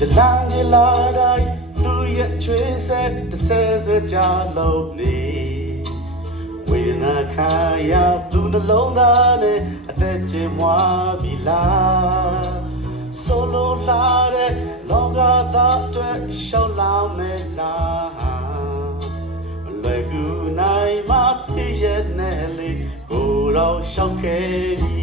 တလန်းချလာတိုင်းသူရဲ့ချွေးဆက်တစ်ဆယ်စကြလုံးနေဝေဒနာခံရသူနှလုံးသားနဲ့အသက်ကျမွားပြီလားဆိုလိုလာတဲ့လောကသားအတွက်ရှောက်လာမယ်လားမလွယ်ကူနိုင်မှသိရဲ့နဲ့လေကိုယ်တော့ရှောက်ခဲ့ပြီ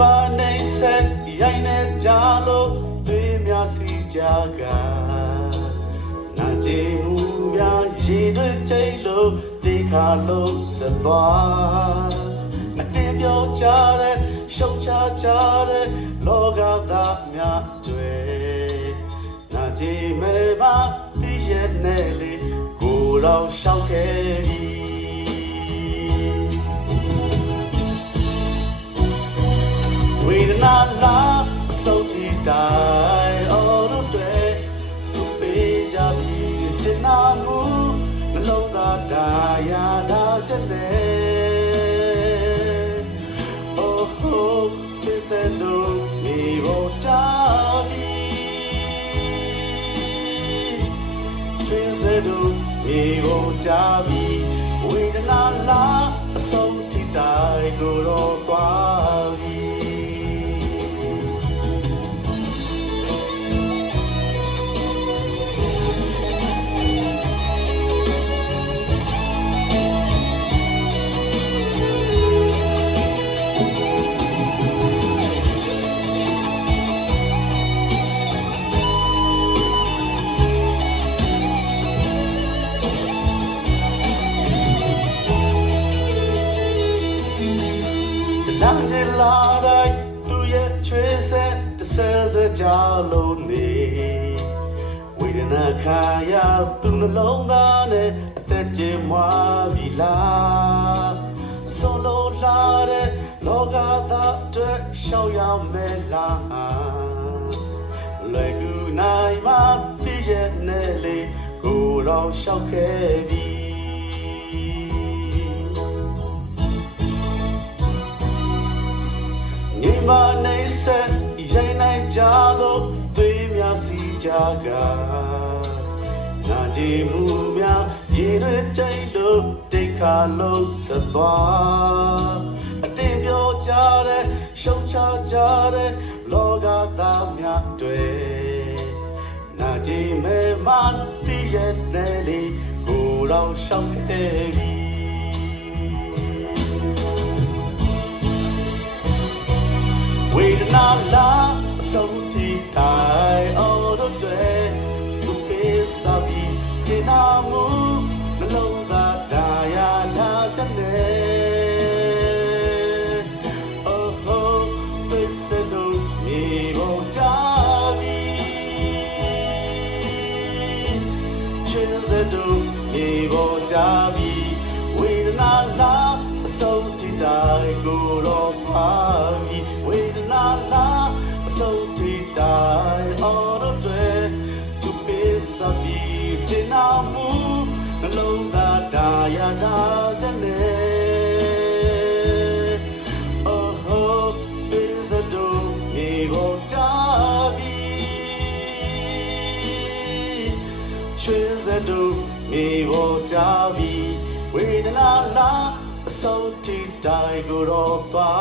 မာနေဆက်ရိုင်းနေကြလို့တွေးများစီကြကနာကြည်မှုများရေတွေကျိတ်လို့ဒီခါလို့ဆက်သွားအတင်းပြောကြတဲ့ရှုံချကြတဲ့လောကသားများတွေနာကြည်မဲပါသိရဲ့နဲ့လေကိုယ်တော်ရှောက်ခဲ့ပြီဝေဒနာလာအဆုံးထိတိုင်အော်တို့တွေစုပေးကြပြီချင်နာမှုနှလုံးသားဒါယာဒါချက်နဲ့ Oh oh this is no me will die this is no me will die ဝေဒနာလာအဆုံးထိတိုင်ကိုတော့သွားပြီလမ်းချလာတိုင်းသူရဲ့ချွေးဆက်တစ်ဆယ်စကြလုံးနေဝေဒနာခံရသူနှလုံးသားနဲ့အသက်ကျမွားပြီလားဆိုလိုလာတဲ့လောကသားအတွက်ရှောက်ရမယ်လားလွယ်ကူနိုင်မှသိရဲ့နဲ့လေကိုယ်တော်ရှောက်ခဲ့ပြီညီမနေဆက်ရိုင်းနိုင်ကြလို့တွေးများစီကြကနာကြည်မှုများရေတွေကျိတ်လို့တိတ်ခါလို့ဆက်သွားအတင်းပြောကြတဲ့ရှုံချကြတဲ့လောကသားများတွေနာကြည်မဲမသိရဲ့နဲ့လေကိုယ်တော်ရှောက်ခဲ့ပြီဝေဒနာလာအဆုံးထိတိုင်အော်တို့တွေသူပေးစားပြီးချင်နာမှုနှလုံးသားဒါယာလာချက်နဲ့ Oh oh this is no me will die ချွေးစတူme will die ဝေဒနာလာအဆုံးထိတိုင်ကိုတော့ပါပြီဝေဒနာလာအဆုံးထိတိုင်အော်တို့တွေသူပေးစားပြီးချင်နာမှုနှလုံးသားဒါယာဒါစနေ Oh oh this is do me will die ချွေးစတူ me will die ဝေဒနာလာအဆုံးထိတိုင်ကိုတော့ပါ